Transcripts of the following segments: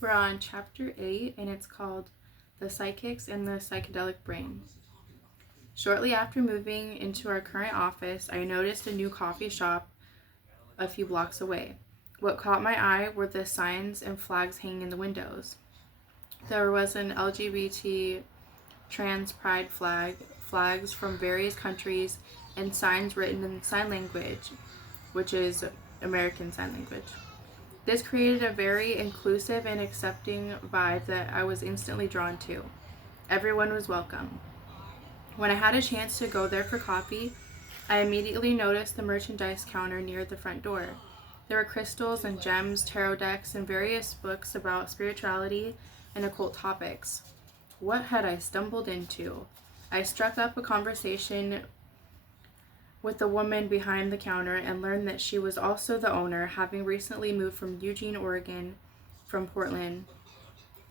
We're on chapter 8, and it's called The Psychics and the Psychedelic Brain. Shortly after moving into our current office, I noticed a new coffee shop a few blocks away. What caught my eye were the signs and flags hanging in the windows. There was an LGBT trans pride flags from various countries, and signs written in sign language, which is American Sign Language. This created a very inclusive and accepting vibe that I was instantly drawn to. Everyone was welcome. When I had a chance to go there for coffee, I immediately noticed the merchandise counter near the front door. There were crystals and gems, tarot decks, and various books about spirituality and occult topics. What had I stumbled into? I struck up a conversation with the woman behind the counter and learned that she was also the owner, having recently moved from Eugene, Oregon, from Portland.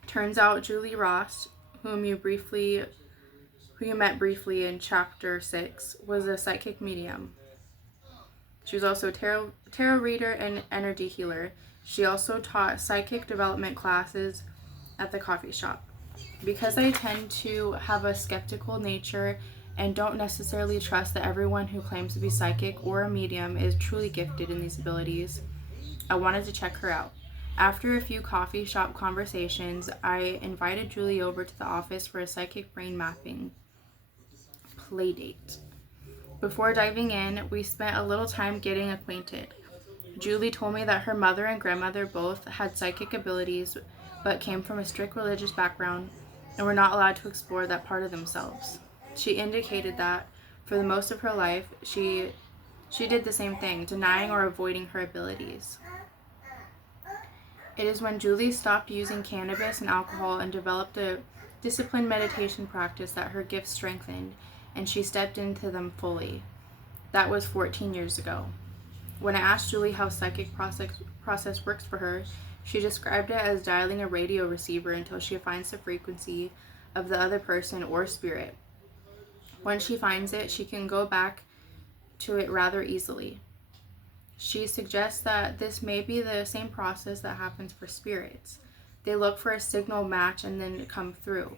Turns out Julie Ross, who you met briefly in chapter 6, was a psychic medium. She was also a tarot reader and energy healer. She also taught psychic development classes at the coffee shop. Because I tend to have a skeptical nature and don't necessarily trust that everyone who claims to be psychic or a medium is truly gifted in these abilities, I wanted to check her out. After a few coffee shop conversations, I invited Julie over to the office for a psychic brain mapping playdate. Before diving in, we spent a little time getting acquainted. Julie told me that her mother and grandmother both had psychic abilities, but came from a strict religious background and were not allowed to explore that part of themselves. She indicated that, for the most of her life, she did the same thing, denying or avoiding her abilities. It is when Julie stopped using cannabis and alcohol and developed a disciplined meditation practice that her gifts strengthened, and she stepped into them fully. That was 14 years ago. When I asked Julie how psychic process works for her, she described it as dialing a radio receiver until she finds the frequency of the other person or spirit. Once she finds it, she can go back to it rather easily. She suggests that this may be the same process that happens for spirits. They look for a signal match and then come through.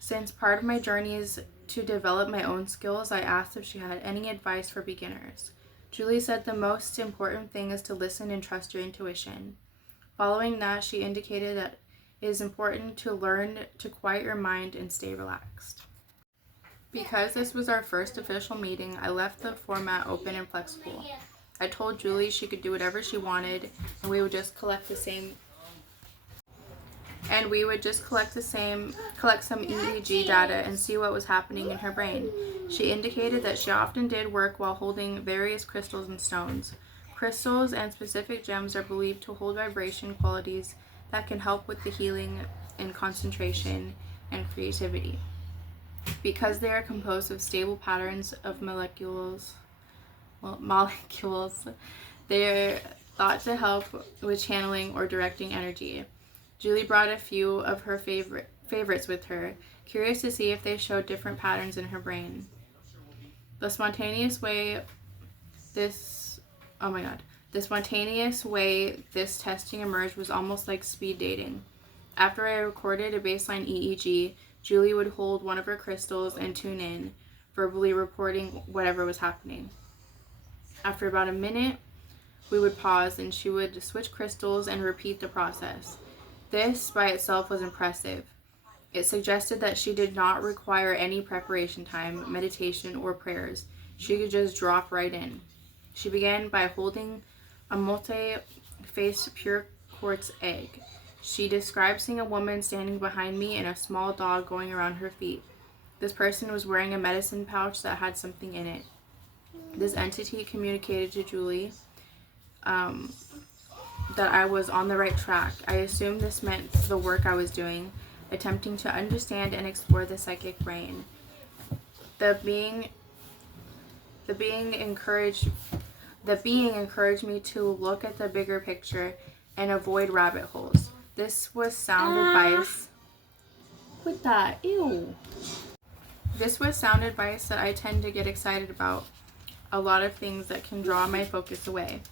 Since part of my journey is to develop my own skills, I asked if she had any advice for beginners. Julie said the most important thing is to listen and trust your intuition. Following that, she indicated that it is important to learn to quiet your mind and stay relaxed. Because this was our first official meeting, I left the format open and flexible. I told Julie she could do whatever she wanted, and we would just collect some EEG data and see what was happening in her brain. She indicated that she often did work while holding various crystals and stones. Crystals and specific gems are believed to hold vibration qualities that can help with the healing and concentration and creativity. Because they are composed of stable patterns of molecules, they are thought to help with channeling or directing energy. Julie brought a few of her favorites with her, curious to see if they showed different patterns in her brain. The spontaneous way this testing emerged was almost like speed dating. After I recorded a baseline EEG, Julie would hold one of her crystals and tune in, verbally reporting whatever was happening. After about a minute, we would pause and she would switch crystals and repeat the process. This by itself was impressive. It suggested that she did not require any preparation time, meditation, or prayers. She could just drop right in. She began by holding a multi-faced pure quartz egg. She described seeing a woman standing behind me and a small dog going around her feet. This person was wearing a medicine pouch that had something in it. This entity communicated to Julie that I was on the right track. I assumed this meant the work I was doing, attempting to understand and explore the psychic brain. The being encouraged me to look at the bigger picture and avoid rabbit holes. This was sound advice. Quit that. Ew. This was sound advice that I tend to get excited about. A lot of things that can draw my focus away.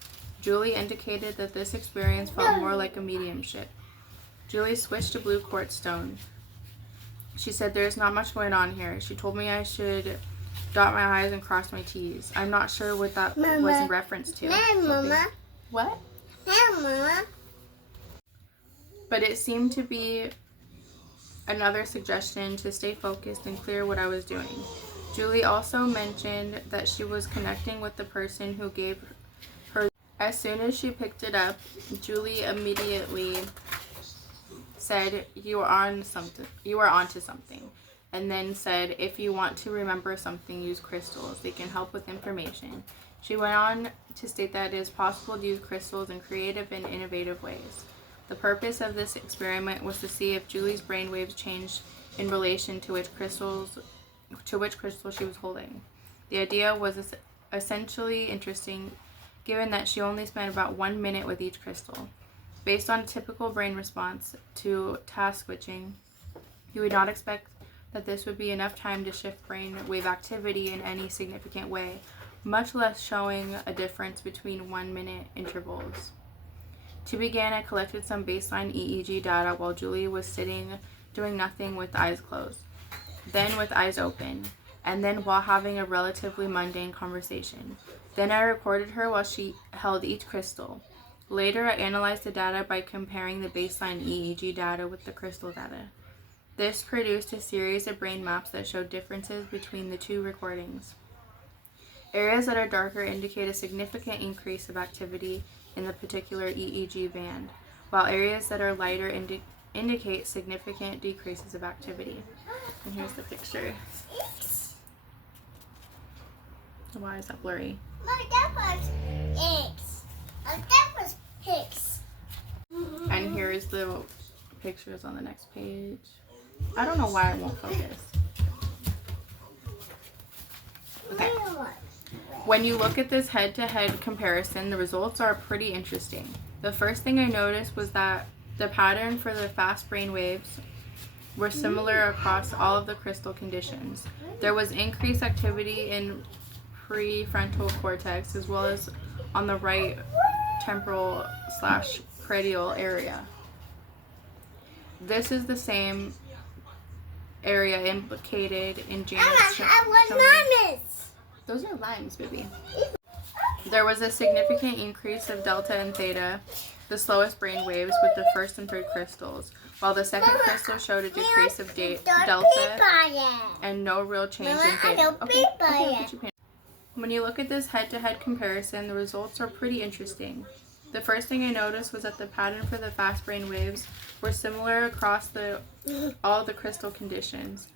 Julie indicated that this experience felt more like a mediumship. Julie switched to blue quartz stone. She said, "There's not much going on here." She told me I should dot my I's and cross my T's. I'm not sure what that was in reference to. Mama. What? Mama. But it seemed to be another suggestion to stay focused and clear what I was doing. Julie also mentioned that she was connecting with the person who gave her. As soon as she picked it up, Julie immediately said, "You are on something. You are onto something." And then said, "If you want to remember something, use crystals. They can help with information." She went on to state that it is possible to use crystals in creative and innovative ways. The purpose of this experiment was to see if Julie's brainwaves changed in relation to which crystal she was holding. The idea was essentially interesting, given that she only spent about 1 minute with each crystal. Based on a typical brain response to task switching, you would not expect that this would be enough time to shift brain wave activity in any significant way, much less showing a difference between 1 minute intervals. To begin, I collected some baseline EEG data while Julie was sitting doing nothing with eyes closed, then with eyes open, and then while having a relatively mundane conversation. Then I recorded her while she held each crystal. Later, I analyzed the data by comparing the baseline EEG data with the crystal data. This produced a series of brain maps that showed differences between the two recordings. Areas that are darker indicate a significant increase of activity in the particular EEG band, while areas that are lighter indicate significant decreases of activity. And here's the picture. Why is that blurry? That was X. That was X. And here's the pictures on the next page. I don't know why it won't focus. Okay. When you look at this head-to-head comparison, the results are pretty interesting. The first thing I noticed was that the pattern for the fast brain waves were similar across all of the crystal conditions. There was increased activity in prefrontal cortex as well as on the right temporal/parietal area. This is the same area implicated in Janet's. Those are limes, baby. There was a significant increase of delta and theta, the slowest brain waves, with the first and third crystals, while the second crystal showed a decrease of delta and no real change in theta. Okay. When you look at this head-to-head comparison, the results are pretty interesting. The first thing I noticed was that the pattern for the fast brain waves were similar across all the crystal conditions.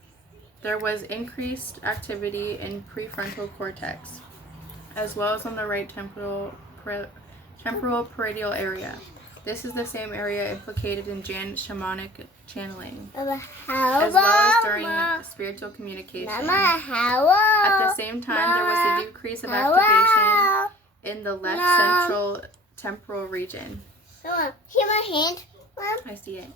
There was increased activity in prefrontal cortex, as well as on the right temporal parietal area. This is the same area implicated in Janet's shamanic channeling, as well as during spiritual communication. At the same time, there was a decrease of activation in the left central temporal region. Hear my hand, Mom? I see it.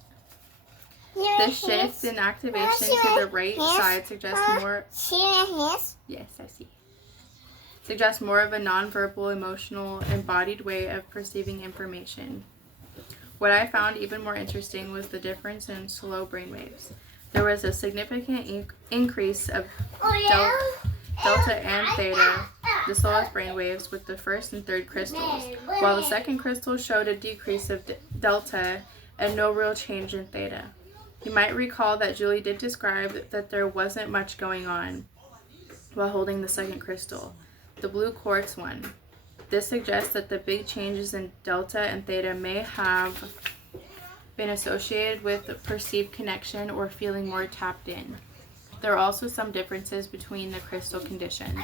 This shift in activation to the right side suggests more. See my hands? Yes, I see. Suggests more of a nonverbal, emotional, embodied way of perceiving information. What I found even more interesting was the difference in slow brainwaves. There was a significant increase of delta and theta, the slowest brainwaves, with the first and third crystals, while the second crystal showed a decrease of delta and no real change in theta. You might recall that Julie did describe that there wasn't much going on while holding the second crystal, the blue quartz one. This suggests that the big changes in delta and theta may have been associated with perceived connection or feeling more tapped in. There are also some differences between the crystal conditions.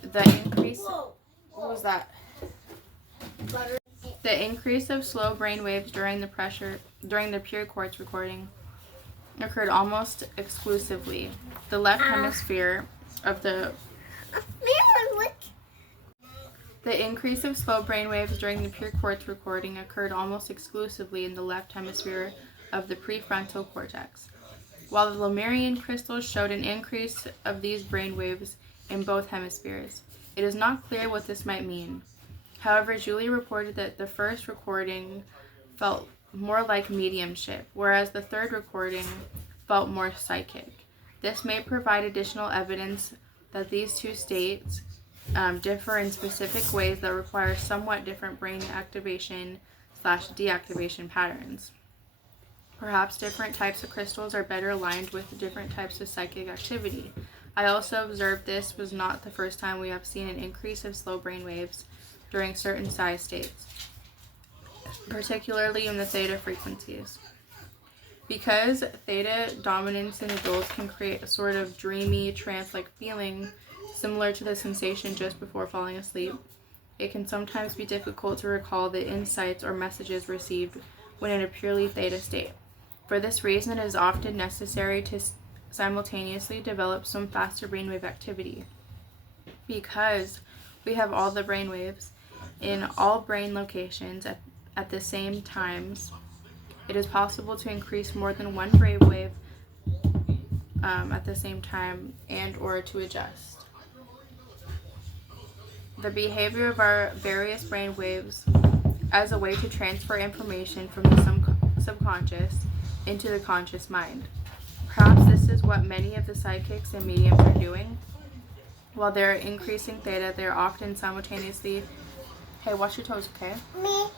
The increase... What was that? The increase of slow brain waves during the pure quartz recording occurred almost exclusively. The left hemisphere of the increase of slow brain waves during the pure quartz recording occurred almost exclusively in the left hemisphere of the prefrontal cortex, while the Lemurian crystals showed an increase of these brain waves in both hemispheres. It is not clear what this might mean. However, Julie reported that the first recording felt more like mediumship, whereas the third recording felt more psychic. This may provide additional evidence that these two states differ in specific ways that require somewhat different brain activation/deactivation patterns. Perhaps different types of crystals are better aligned with different types of psychic activity. I also observed this was not the first time we have seen an increase of slow brain waves during certain size states, particularly in the theta frequencies. Because theta dominance in adults can create a sort of dreamy, trance-like feeling similar to the sensation just before falling asleep, it can sometimes be difficult to recall the insights or messages received when in a purely theta state. For this reason, it is often necessary to simultaneously develop some faster brainwave activity. Because we have all the brainwaves in all brain locations at the same times, it is possible to increase more than one brainwave at the same time and or to adjust the behavior of our various brainwaves as a way to transfer information from the subconscious into the conscious mind. Perhaps this is what many of the psychics and mediums are doing. While they're increasing theta, they're often simultaneously... Hey, watch your toes, okay? Me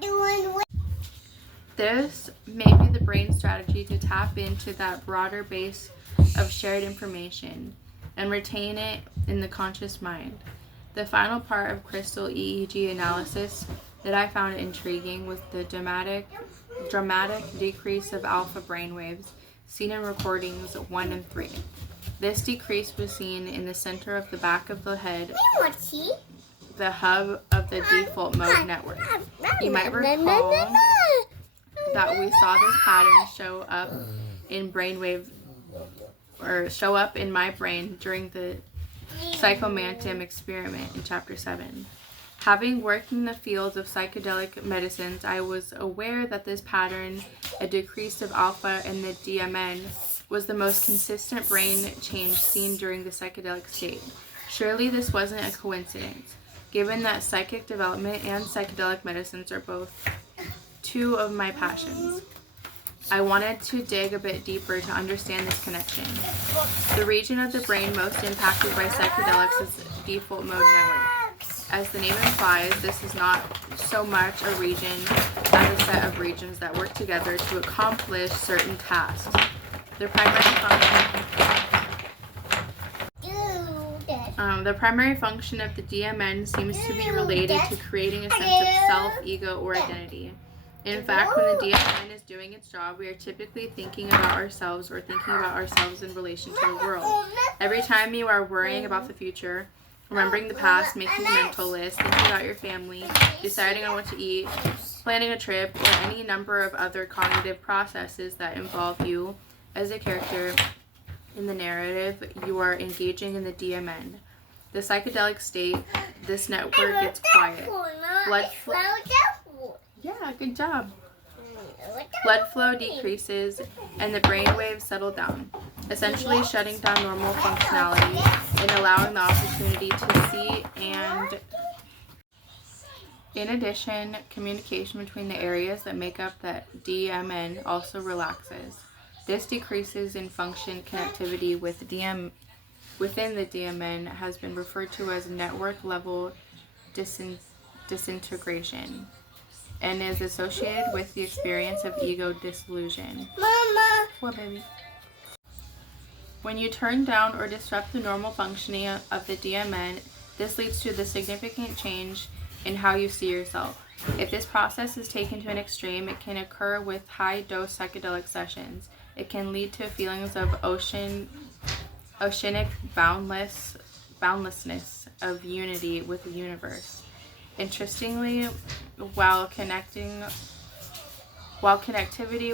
doing what? This may be the brain strategy to tap into that broader base of shared information and retain it in the conscious mind. The final part of crystal EEG analysis that I found intriguing was the dramatic decrease of alpha brainwaves seen in recordings 1 and 3. This decrease was seen in the center of the back of the head, the hub of the default mode network. You might recall that we saw this pattern show up in my brain during the psychomantum experiment in chapter 7. Having worked in the fields of psychedelic medicines, I was aware that this pattern, a decrease of alpha in the DMN, was the most consistent brain change seen during the psychedelic state. Surely this wasn't a coincidence, given that psychic development and psychedelic medicines are both two of my passions. I wanted to dig a bit deeper to understand this connection. The region of the brain most impacted by psychedelics is default mode network. As the name implies, this is not so much a region as a set of regions that work together to accomplish certain tasks. The primary function of the DMN seems to be related to creating a sense of self, ego, or identity. In fact, when the DMN is doing its job, we are typically thinking about ourselves or thinking about ourselves in relation to the world. Every time you are worrying about the future, remembering the past, making a mental list, thinking about your family, deciding on what to eat, planning a trip, or any number of other cognitive processes that involve you as a character in the narrative, you are engaging in the DMN. The psychedelic state, this network gets quiet. Yeah, good job. Blood flow decreases and the brain waves settle down, essentially shutting down normal functionality and allowing the opportunity to see and... In addition, communication between the areas that make up that DMN also relaxes. This decreases in function connectivity within the DMN has been referred to as network-level disintegration and is associated with the experience of ego dissolution. Mama. What, baby? When you turn down or disrupt the normal functioning of the DMN, this leads to the significant change in how you see yourself. If this process is taken to an extreme, it can occur with high-dose psychedelic sessions. It can lead to feelings of oceanic boundlessness of unity with the universe. Interestingly, while connectivity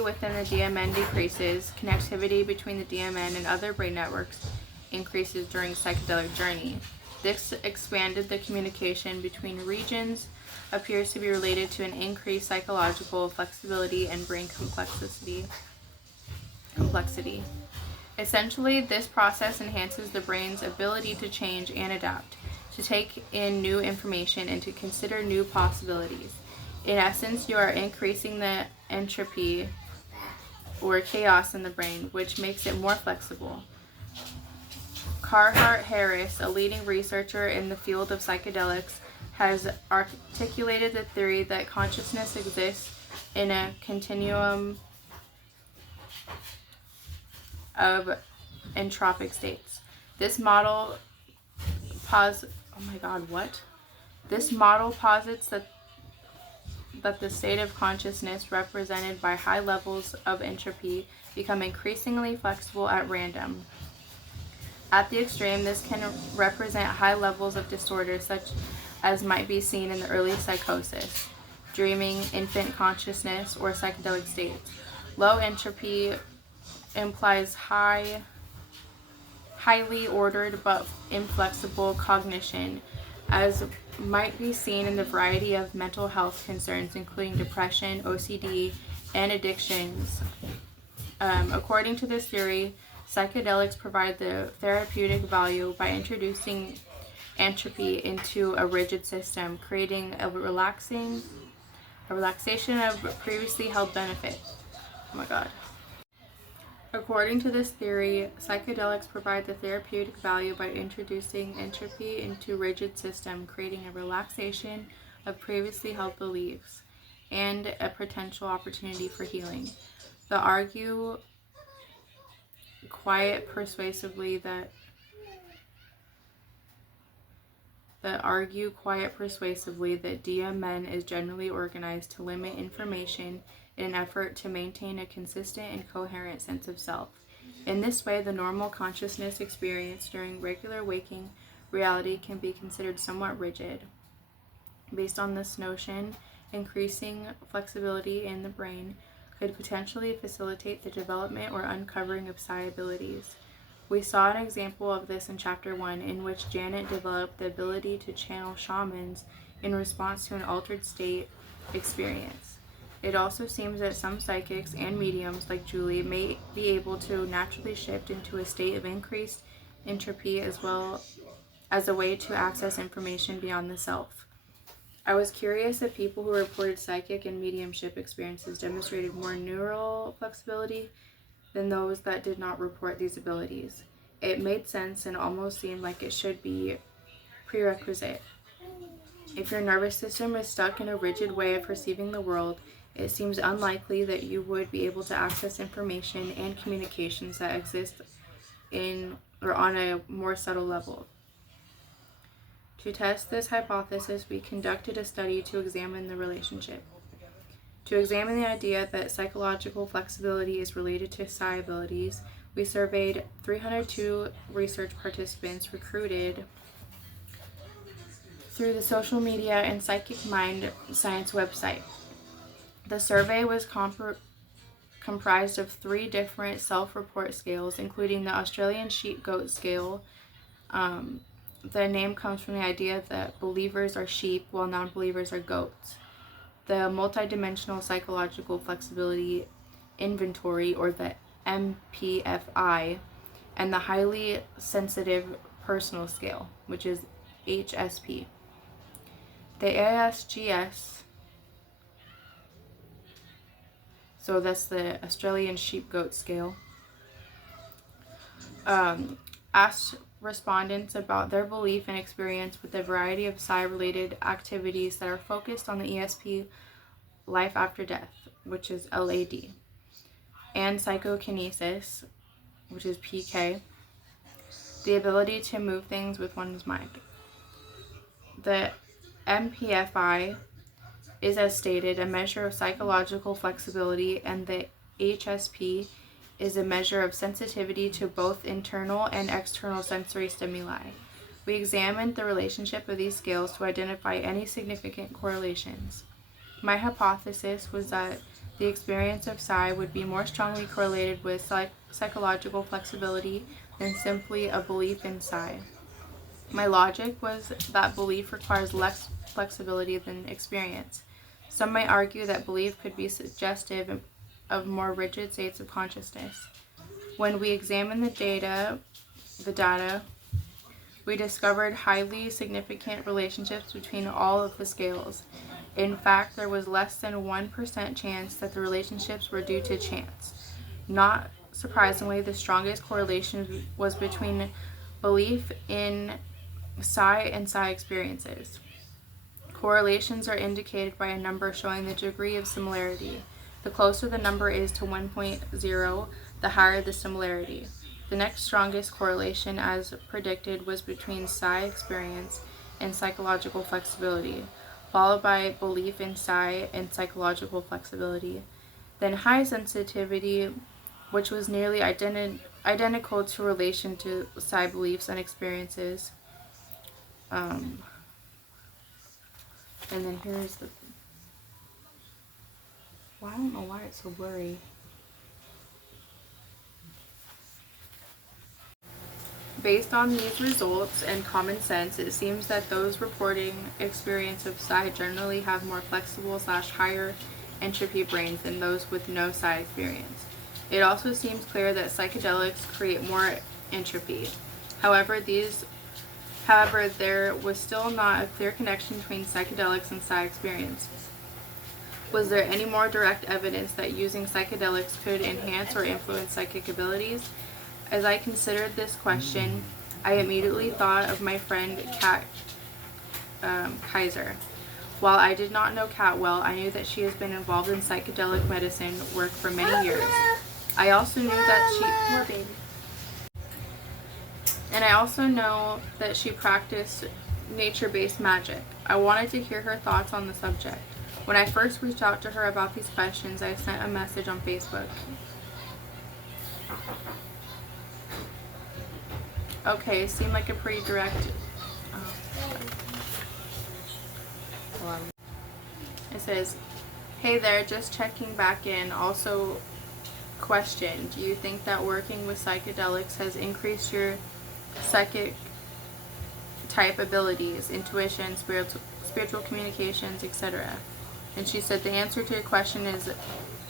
within the DMN decreases, connectivity between the DMN and other brain networks increases during psychedelic journey. This expanded the communication between regions appears to be related to an increased psychological flexibility and brain complexity. Essentially, this process enhances the brain's ability to change and adapt, to take in new information and to consider new possibilities. In essence, you are increasing the entropy or chaos in the brain, which makes it more flexible. Carhart Harris, a leading researcher in the field of psychedelics, has articulated the theory that consciousness exists in a continuum of entropic states. This model This model posits that the state of consciousness represented by high levels of entropy become increasingly flexible at random. At the extreme, this can represent high levels of disorder such as might be seen in the early psychosis, dreaming, infant consciousness, or psychedelic states. Low entropy implies highly ordered but inflexible cognition, as might be seen in the variety of mental health concerns, including depression, OCD, and addictions. According to this theory, psychedelics provide the therapeutic value by introducing entropy into a rigid system, creating a relaxation of previously held benefit. Oh my god. According to this theory, psychedelics provide the therapeutic value by introducing entropy into a rigid system, creating a relaxation of previously held beliefs and a potential opportunity for healing. They argue quite persuasively that DMN is generally organized to limit information in an effort to maintain a consistent and coherent sense of self. In this way, the normal consciousness experience during regular waking reality can be considered somewhat rigid. Based on this notion, increasing flexibility in the brain could potentially facilitate the development or uncovering of psi abilities. We saw an example of this in Chapter 1, in which Janet developed the ability to channel shamans in response to an altered state experience. It also seems that some psychics and mediums, like Julie, may be able to naturally shift into a state of increased entropy as well as a way to access information beyond the self. I was curious if people who reported psychic and mediumship experiences demonstrated more neural flexibility than those that did not report these abilities. It made sense and almost seemed like it should be prerequisite. If your nervous system is stuck in a rigid way of perceiving the world, it seems unlikely that you would be able to access information and communications that exist in or on a more subtle level. To test this hypothesis, we conducted a study to examine the relationship. To examine the idea that psychological flexibility is related to psi abilities, we surveyed 302 research participants recruited through the social media and Psychic Mind Science website. The survey was comprised of 3 different self-report scales, including the Australian sheep-goat scale. The name comes from the idea that believers are sheep while non-believers are goats. The multidimensional psychological flexibility inventory, or the MPFI, and the highly sensitive personal scale, which is HSP. The ASGS, so that's the Australian sheep-goat scale, asked respondents about their belief and experience with a variety of psi-related activities that are focused on the ESP life after death, which is LAD, and psychokinesis, which is PK, the ability to move things with one's mind. The MPFI is, as stated, a measure of psychological flexibility, and the HSP is a measure of sensitivity to both internal and external sensory stimuli. We examined the relationship of these scales to identify any significant correlations. My hypothesis was that the experience of psi would be more strongly correlated with psychological flexibility than simply a belief in psi. My logic was that belief requires less flexibility than experience. Some might argue that belief could be suggestive of more rigid states of consciousness. When we examined the data, we discovered highly significant relationships between all of the scales. In fact, there was less than 1% chance that the relationships were due to chance. Not surprisingly, the strongest correlation was between belief in psi and psi experiences. Correlations are indicated by a number showing the degree of similarity. The closer the number is to 1.0, the higher the similarity. The next strongest correlation, as predicted, was between psi experience and psychological flexibility, followed by belief in psi and psychological flexibility. Then high sensitivity, which was nearly identical to relation to psi beliefs and experiences. And then here's the... Well, I don't know why it's so blurry. Based on these results and common sense, it seems that those reporting experience of psi generally have more flexible/higher entropy brains than those with no psi experience. It also seems clear that psychedelics create more entropy. However, there was still not a clear connection between psychedelics and psi experience. Was there any more direct evidence that using psychedelics could enhance or influence psychic abilities? As I considered this question, I immediately thought of my friend Kat Kaiser. While I did not know Kat well, I knew that she has been involved in psychedelic medicine work for many years. I also knew that I also know that she practiced nature-based magic. I wanted to hear her thoughts on the subject. When I first reached out to her about these questions, I sent a message on Facebook. Okay, it seemed like a pretty direct... It says, "Hey there, just checking back in. Also, question, do you think that working with psychedelics has increased your psychic type abilities, intuition, spiritual communications, etc.?" And she said, "The answer to your question is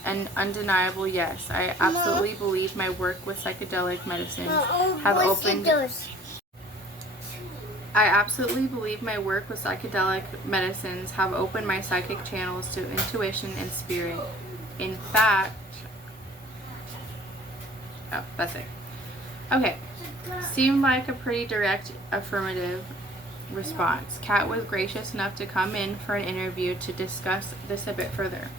an undeniable yes. I absolutely believe my work with psychedelic medicines have opened... I absolutely believe my work with psychedelic medicines have opened my psychic channels to intuition and spirit. In fact..." Oh, that's it. Okay. Seemed like a pretty direct affirmative response. Kat was gracious enough to come in for an interview to discuss this a bit further.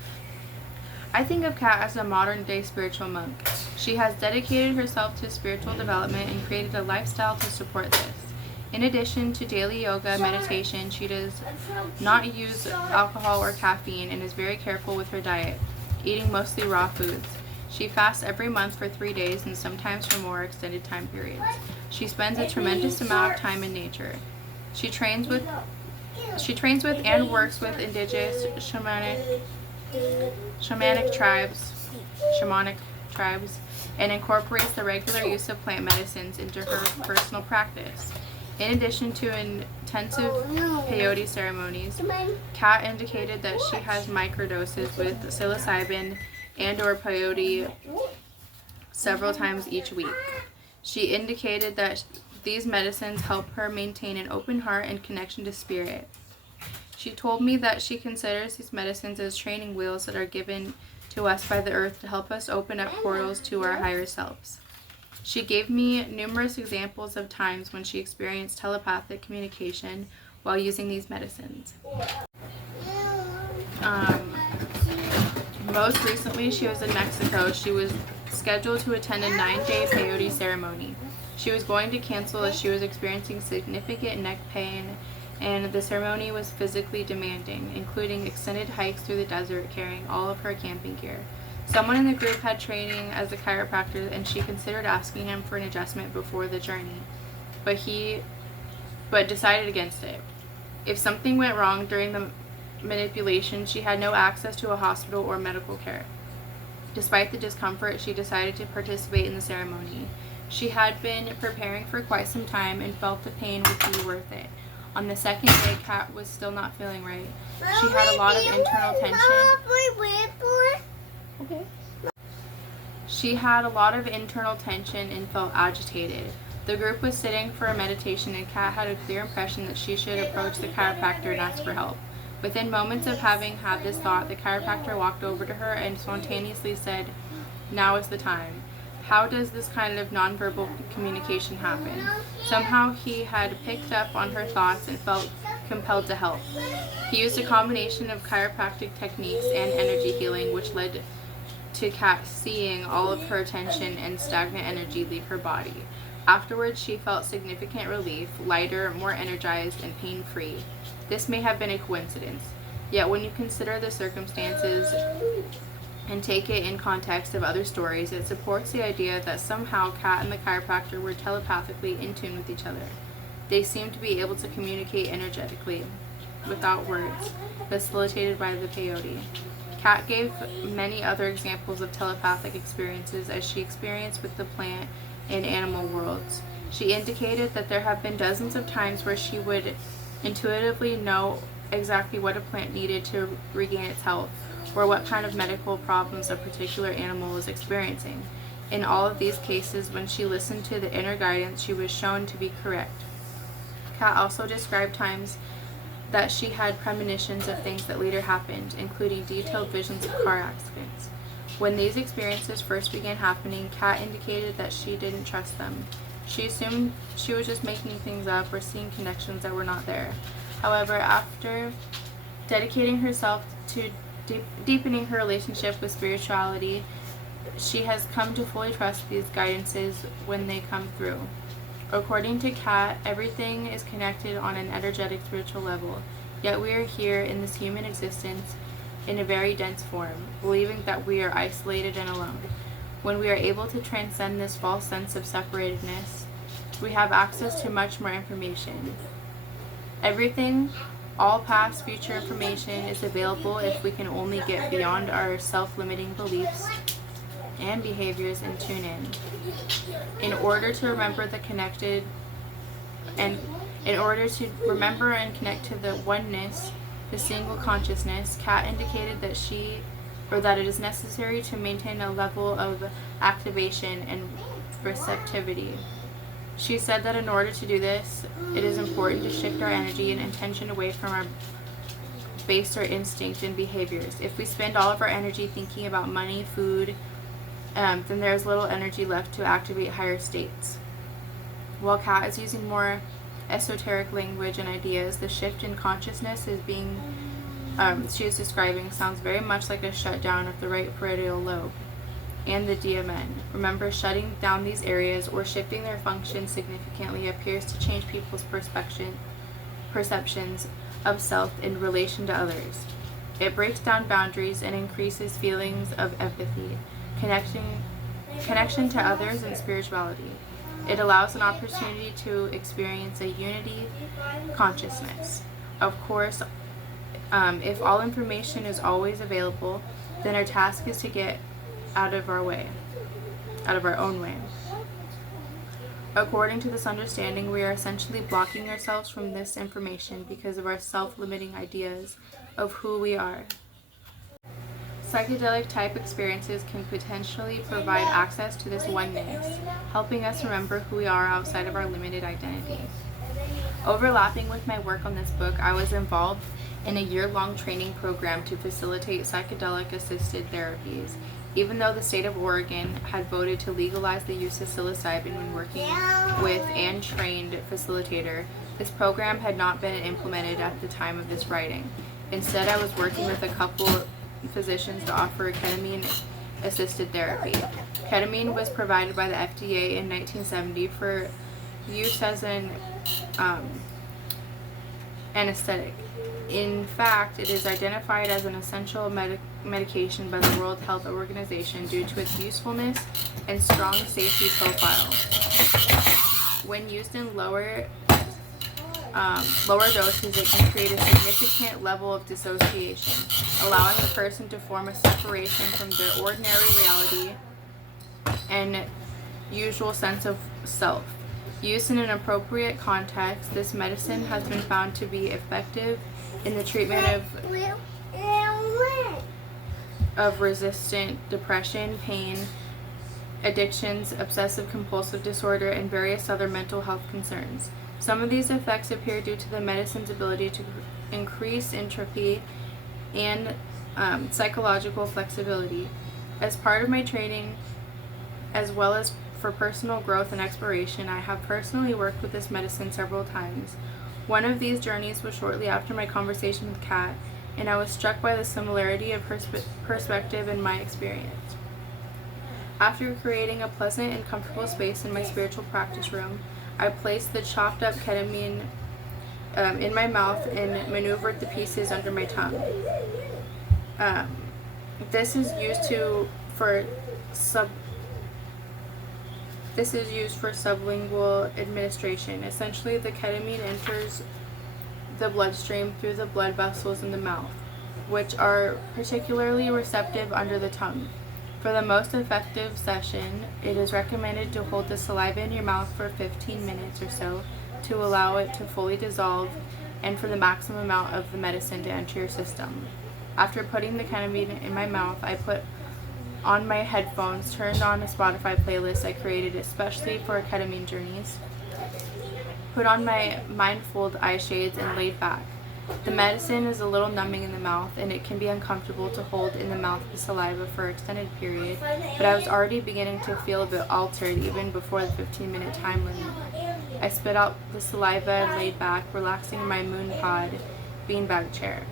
I think of Kat as a modern-day spiritual monk. She has dedicated herself to spiritual development and created a lifestyle to support this. In addition to daily yoga, meditation, she does not use alcohol or caffeine and is very careful with her diet, eating mostly raw foods. She fasts every month for 3 days and sometimes for more extended time periods. She spends a tremendous amount of time in nature. She trains with and works with indigenous shamanic tribes and incorporates the regular use of plant medicines into her personal practice. In addition to intensive peyote ceremonies, Kat indicated that she has microdoses with psilocybin and or peyote several times each week. She indicated that these medicines help her maintain an open heart and connection to spirit. She told me that she considers these medicines as training wheels that are given to us by the earth to help us open up portals to our higher selves. She gave me numerous examples of times when she experienced telepathic communication while using these medicines. Most recently, she was in Mexico. She was scheduled to attend a 9-day peyote ceremony. She was going to cancel as she was experiencing significant neck pain, and the ceremony was physically demanding, including extended hikes through the desert carrying all of her camping gear. Someone in the group had training as a chiropractor, and she considered asking him for an adjustment before the journey, but decided against it. If something went wrong during the manipulation, she had no access to a hospital or medical care. Despite the discomfort, she decided to participate in the ceremony. She had been preparing for quite some time and felt the pain would be worth it. On the second day, Kat was still not feeling right. She had a lot of internal tension. Okay. She had a lot of internal tension and felt agitated. The group was sitting for a meditation, and Kat had a clear impression that she should approach the chiropractor and ask for help. Within moments of having had this thought, the chiropractor walked over to her and spontaneously said, "Now is the time." How does this kind of nonverbal communication happen? Somehow he had picked up on her thoughts and felt compelled to help. He used a combination of chiropractic techniques and energy healing, which led to Kat seeing all of her tension and stagnant energy leave her body. Afterwards, she felt significant relief, lighter, more energized, and pain-free. This may have been a coincidence, yet when you consider the circumstances and take it in context of other stories, it supports the idea that somehow Kat and the chiropractor were telepathically in tune with each other. They seemed to be able to communicate energetically, without words, facilitated by the peyote. Kat gave many other examples of telepathic experiences as she experienced with the plant and animal worlds. She indicated that there have been dozens of times where she would intuitively know exactly what a plant needed to regain its health, or what kind of medical problems a particular animal was experiencing. In all of these cases, when she listened to the inner guidance, she was shown to be correct. Kat also described times that she had premonitions of things that later happened, including detailed visions of car accidents. When these experiences first began happening, Kat indicated that she didn't trust them. She assumed she was just making things up or seeing connections that were not there. However, after dedicating herself to deepening her relationship with spirituality, she has come to fully trust these guidances when they come through. According to Kat, everything is connected on an energetic spiritual level, yet we are here in this human existence in a very dense form, believing that we are isolated and alone. When we are able to transcend this false sense of separatedness, we have access to much more information. Everything, all past, future information is available if we can only get beyond our self-limiting beliefs and behaviors and tune in order to remember the connected, and in order to remember and connect to the oneness, the single consciousness. Kat indicated that it is necessary to maintain a level of activation and receptivity. She said that in order to do this, it is important to shift our energy and intention away from our baser instinct and behaviors. If we spend all of our energy thinking about money, food, then there is little energy left to activate higher states. While Kat is using more esoteric language and ideas, the shift in consciousness she is describing sounds very much like a shutdown of the right parietal lobe and the DMN. Remember, shutting down these areas or shifting their function significantly appears to change people's perceptions of self in relation to others. It breaks down boundaries and increases feelings of empathy, connection to others, and spirituality. It allows an opportunity to experience a unity consciousness. Of course, if all information is always available, then our task is to get out of our own way. According to this understanding, we are essentially blocking ourselves from this information because of our self-limiting ideas of who we are. Psychedelic type experiences can potentially provide access to this oneness, helping us remember who we are outside of our limited identity. Overlapping with my work on this book, I was involved in a year-long training program to facilitate psychedelic-assisted therapies. Even though the state of Oregon had voted to legalize the use of psilocybin when working with and trained facilitator, this program had not been implemented at the time of this writing. Instead, I was working with a couple physicians to offer ketamine-assisted therapy. Ketamine was provided by the FDA in 1970 for use as an anesthetic. In fact, it is identified as an essential medication by the World Health Organization due to its usefulness and strong safety profile. When used in lower doses, it can create a significant level of dissociation, allowing the person to form a separation from their ordinary reality and usual sense of self. Used in an appropriate context, this medicine has been found to be effective in the treatment of resistant depression, pain, addictions, obsessive compulsive disorder, and various other mental health concerns. Some of these effects appear due to the medicine's ability to increased entropy, and psychological flexibility. As part of my training, as well as for personal growth and exploration, I have personally worked with this medicine several times. One of these journeys was shortly after my conversation with Kat, and I was struck by the similarity of her perspective and my experience. After creating a pleasant and comfortable space in my spiritual practice room, I placed the chopped up ketamine in my mouth and maneuvered the pieces under my tongue. This is used for sublingual administration. Essentially, the ketamine enters the bloodstream through the blood vessels in the mouth, which are particularly receptive under the tongue. For the most effective session, it is recommended to hold the saliva in your mouth for 15 minutes or so to allow it to fully dissolve and for the maximum amount of the medicine to enter your system. After putting the ketamine in my mouth, I put on my headphones, turned on a Spotify playlist I created especially for ketamine journeys, put on my mindful eye shades, and laid back. The medicine is a little numbing in the mouth, and it can be uncomfortable to hold in the mouth the saliva for an extended period, but I was already beginning to feel a bit altered even before the 15-minute time limit. I spit out the saliva and laid back, relaxing in my moon pod beanbag chair.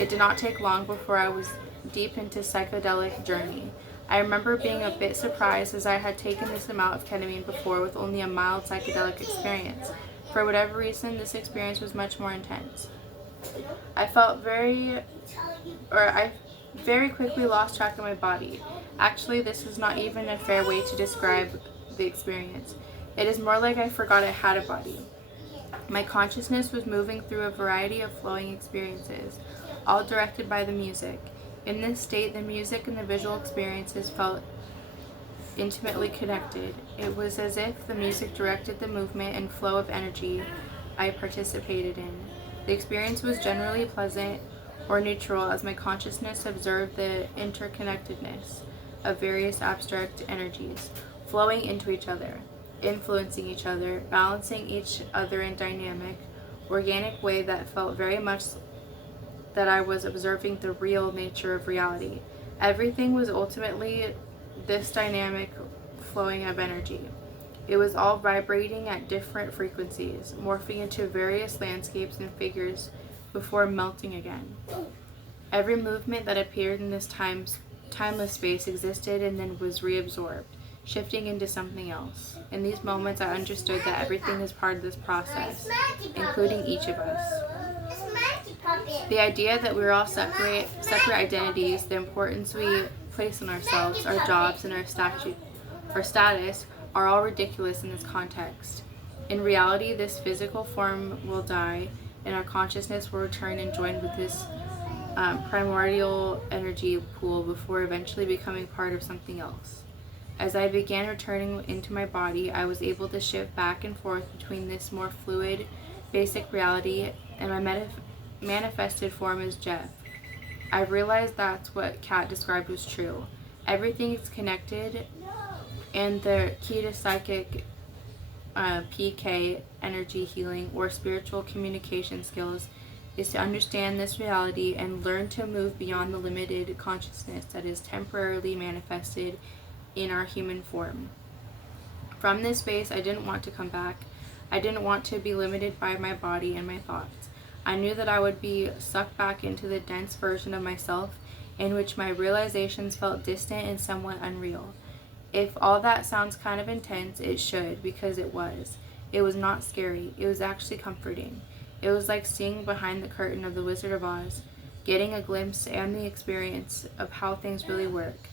It did not take long before I was deep into psychedelic journey. I remember being a bit surprised as I had taken this amount of ketamine before with only a mild psychedelic experience. For whatever reason, this experience was much more intense. I very quickly lost track of my body. Actually, this is not even a fair way to describe the experience. It is more like I forgot I had a body. My consciousness was moving through a variety of flowing experiences, all directed by the music. In this state, the music and the visual experiences felt intimately connected. It was as if the music directed the movement and flow of energy I participated in. The experience was generally pleasant or neutral as my consciousness observed the interconnectedness of various abstract energies flowing into each other, influencing each other, balancing each other in dynamic, organic way that felt very much that I was observing the real nature of reality. Everything was ultimately this dynamic flowing of energy. It was all vibrating at different frequencies, morphing into various landscapes and figures before melting again. Every movement that appeared in this timeless space existed and then was reabsorbed, shifting into something else. In these moments, I understood that everything is part of this process, including each of us. The idea that we're all separate identities, the importance we place on ourselves, our jobs, and our status are all ridiculous in this context. In reality, this physical form will die, and our consciousness will return and join with this primordial energy pool before eventually becoming part of something else. As I began returning into my body, I was able to shift back and forth between this more fluid, basic reality and my manifested form as Jeff. I realized that's what Kat described was true. Everything is connected, and the key to psychic PK energy healing or spiritual communication skills is to understand this reality and learn to move beyond the limited consciousness that is temporarily manifested in our human form. From this space, I didn't want to come back. I didn't want to be limited by my body and my thoughts. I knew that I would be sucked back into the dense version of myself in which my realizations felt distant and somewhat unreal. If all that sounds kind of intense, it should, because it was. It was not scary. It was actually comforting. It was like seeing behind the curtain of The Wizard of Oz, getting a glimpse and the experience of how things really work,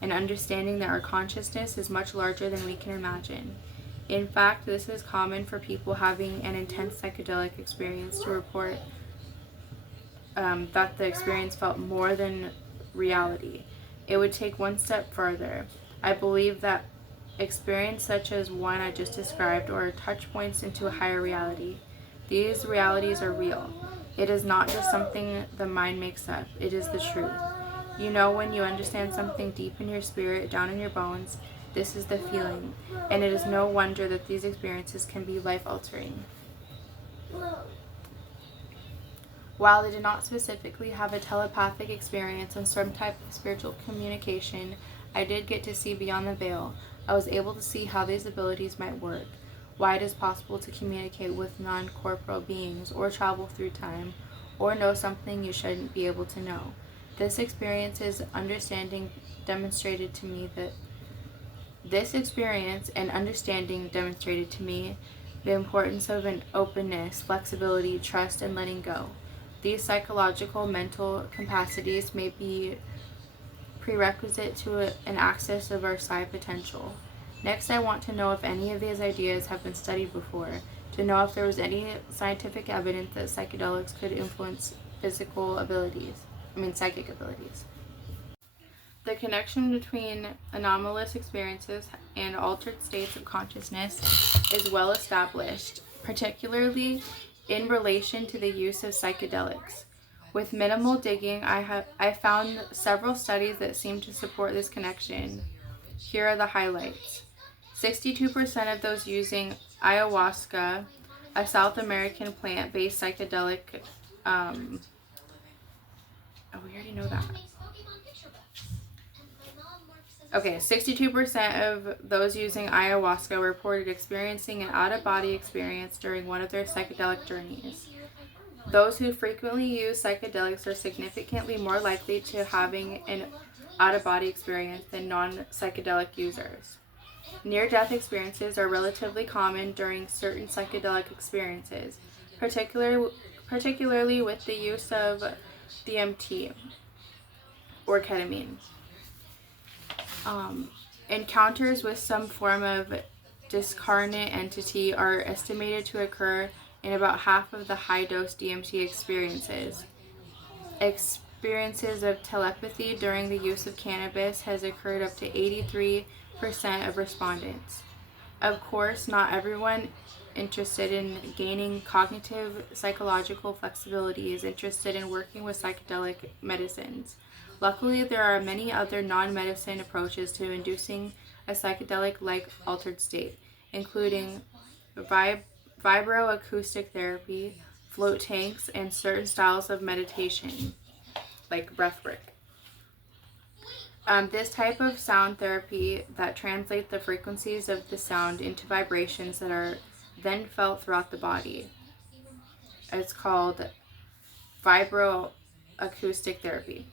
and understanding that our consciousness is much larger than we can imagine. In fact, this is common for people having an intense psychedelic experience to report that the experience felt more than reality. It would take one step further. I believe that experience such as one I just described or touch points into a higher reality. These realities are real. It is not just something the mind makes up. It is the truth. You know when you understand something deep in your spirit, down in your bones, this is the feeling. And it is no wonder that these experiences can be life-altering. While I did not specifically have a telepathic experience and some type of spiritual communication, I did get to see beyond the veil. I was able to see how these abilities might work, why it is possible to communicate with non-corporeal beings, or travel through time, or know something you shouldn't be able to know. This experience and understanding demonstrated to me the importance of an openness, flexibility, trust, and letting go. These psychological mental capacities may be prerequisite to an access of our psi potential. Next, I want to know if any of these ideas have been studied before, to know if there was any scientific evidence that psychedelics could influence psychic abilities. The connection between anomalous experiences and altered states of consciousness is well established, particularly in relation to the use of psychedelics. With minimal digging, I found several studies that seem to support this connection. Here are the highlights. 62% of those using ayahuasca, a South American plant-based psychedelic, we already know that. Okay, 62% of those using ayahuasca reported experiencing an out-of-body experience during one of their psychedelic journeys. Those who frequently use psychedelics are significantly more likely to having an out-of-body experience than non-psychedelic users. Near-death experiences are relatively common during certain psychedelic experiences, particularly with the use of DMT or ketamine. Encounters with some form of discarnate entity are estimated to occur in about half of the high-dose DMT experiences. Experiences of telepathy during the use of cannabis has occurred up to 83% of respondents. Of course, not everyone interested in gaining cognitive psychological flexibility is interested in working with psychedelic medicines. Luckily, there are many other non-medicine approaches to inducing a psychedelic-like altered state, including vibroacoustic therapy, float tanks, and certain styles of meditation, like breathwork. This type of sound therapy that translates the frequencies of the sound into vibrations that are then felt throughout the body. It's called vibroacoustic therapy.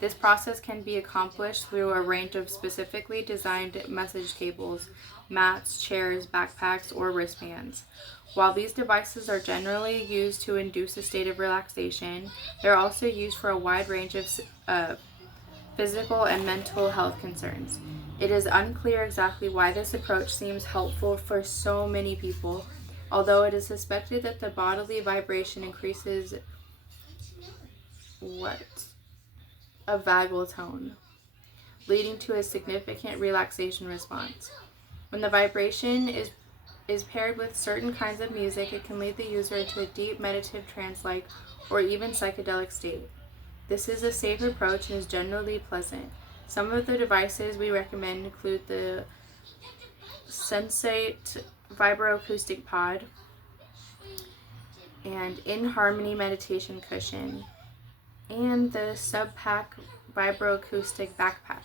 This process can be accomplished through a range of specifically designed message cables, mats, chairs, backpacks, or wristbands. While these devices are generally used to induce a state of relaxation, they're also used for a wide range of physical and mental health concerns. It is unclear exactly why this approach seems helpful for so many people, although it is suspected that the bodily vibration increases a vagal tone, leading to a significant relaxation response. When the vibration is paired with certain kinds of music, it can lead the user into a deep meditative trance-like or even psychedelic state. This is a safe approach and is generally pleasant. Some of the devices we recommend include the Sensate Vibroacoustic Pod and In Harmony Meditation Cushion and the Subpack Vibroacoustic Backpack.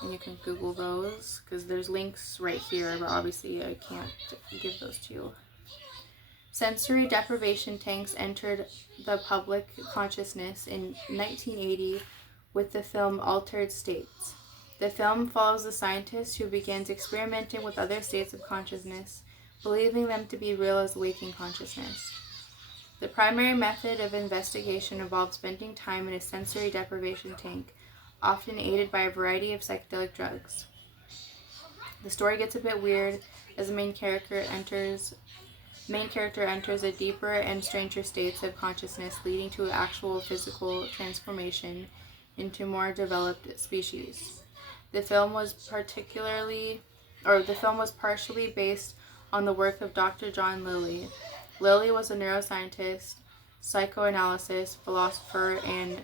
And you can Google those because there's links right here, but obviously I can't give those to you. Sensory deprivation tanks entered the public consciousness in 1980 with the film Altered States. The film follows a scientist who begins experimenting with other states of consciousness, believing them to be real as waking consciousness. The primary method of investigation involves spending time in a sensory deprivation tank, often aided by a variety of psychedelic drugs. The story gets a bit weird as the main character enters a deeper and stranger states of consciousness, leading to actual physical transformation into more developed species. The film was partially based on the work of Dr. John Lilly. Lilly was a neuroscientist, psychoanalyst, philosopher, and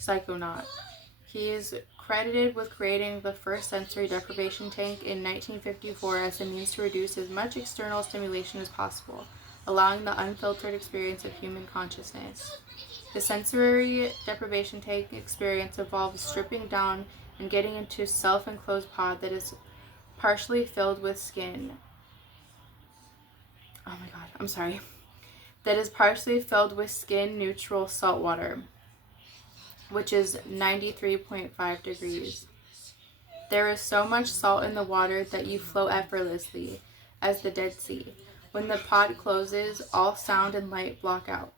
psychonaut. He is credited with creating the first sensory deprivation tank in 1954 as a means to reduce as much external stimulation as possible. allowing the unfiltered experience of human consciousness. The sensory deprivation tank experience involves stripping down and getting into a self-enclosed pod that is partially filled with skin. Oh my god, I'm sorry. That is partially filled with skin-neutral salt water, which is 93.5 degrees. There is so much salt in the water that you float effortlessly, as the Dead Sea. When the pod closes, all sound and light block out.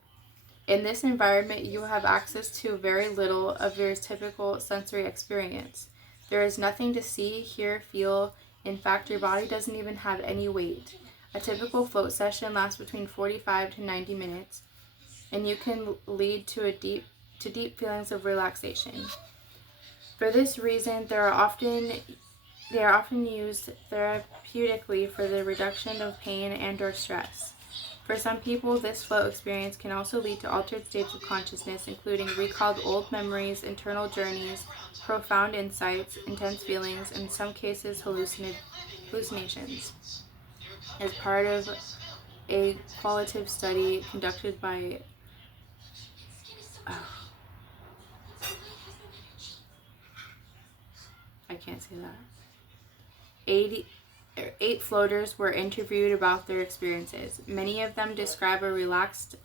In this environment, you have access to very little of your typical sensory experience. There is nothing to see, hear, feel. In fact, your body doesn't even have any weight. A typical float session lasts between 45 to 90 minutes, and you can lead to deep feelings of relaxation. For this reason, they are often used therapeutically for the reduction of pain and or stress. For some people, this float experience can also lead to altered states of consciousness, including recalled old memories, internal journeys, profound insights, intense feelings, and in some cases hallucinations. As part of a qualitative study conducted by I can't say that. 8 floaters were interviewed about their experiences. Many of them describe a relaxed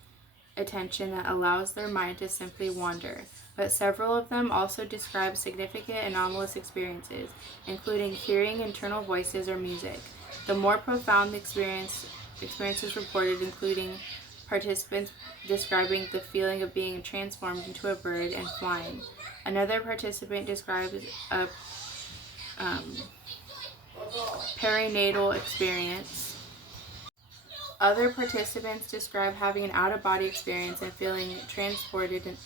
attention that allows their mind to simply wander, but several of them also describe significant anomalous experiences, including hearing internal voices or music. The more profound the experiences reported, including participants describing the feeling of being transformed into a bird and flying. Another participant describes a perinatal experience. Other participants describe having an out-of-body experience and feeling transported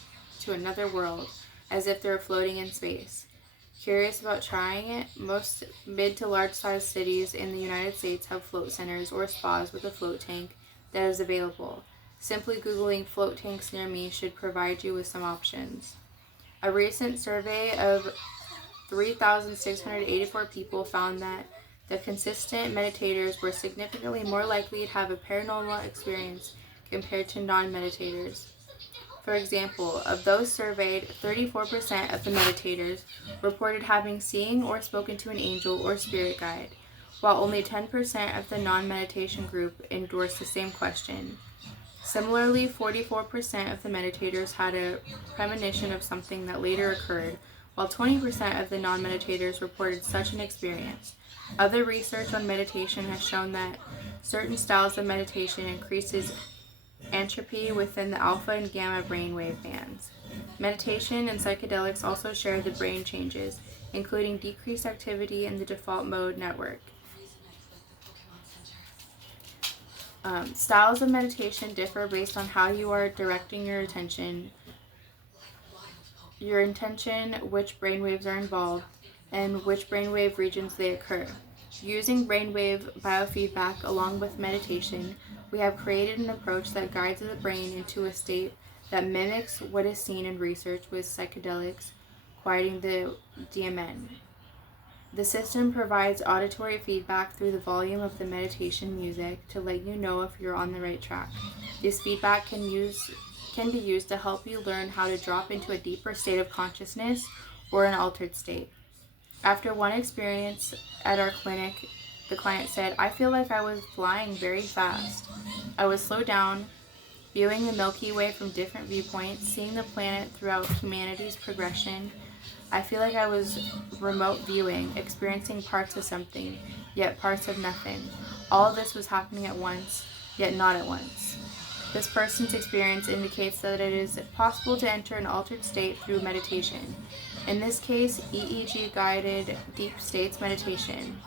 to another world, as if they're floating in space. Curious about trying it? Most mid to large-sized cities in the United States have float centers or spas with a float tank that is available. Simply Googling float tanks near me should provide you with some options. A recent survey of 3,684 people found that the consistent meditators were significantly more likely to have a paranormal experience compared to non-meditators. For example, of those surveyed, 34% of the meditators reported having seen or spoken to an angel or spirit guide, while only 10% of the non-meditation group endorsed the same question. Similarly, 44% of the meditators had a premonition of something that later occurred, while 20% of the non-meditators reported such an experience. Other research on meditation has shown that certain styles of meditation increases entropy within the alpha and gamma brainwave bands. Meditation and psychedelics also share the brain changes, including decreased activity in the default mode network. Styles of meditation differ based on how you are directing your attention, your intention, which brainwaves are involved, and which brainwave regions they occur. Using brainwave biofeedback along with meditation, we have created an approach that guides the brain into a state that mimics what is seen in research with psychedelics, quieting the DMN. The system provides auditory feedback through the volume of the meditation music to let you know if you're on the right track. This feedback can be used to help you learn how to drop into a deeper state of consciousness or an altered state. After one experience at our clinic, the client said, "I feel like I was flying very fast. I was slowed down, viewing the Milky Way from different viewpoints, seeing the planet throughout humanity's progression. I feel like I was remote viewing, experiencing parts of something, yet parts of nothing. All of this was happening at once, yet not at once." This person's experience indicates that it is possible to enter an altered state through meditation. In this case, EEG-guided deep states meditation.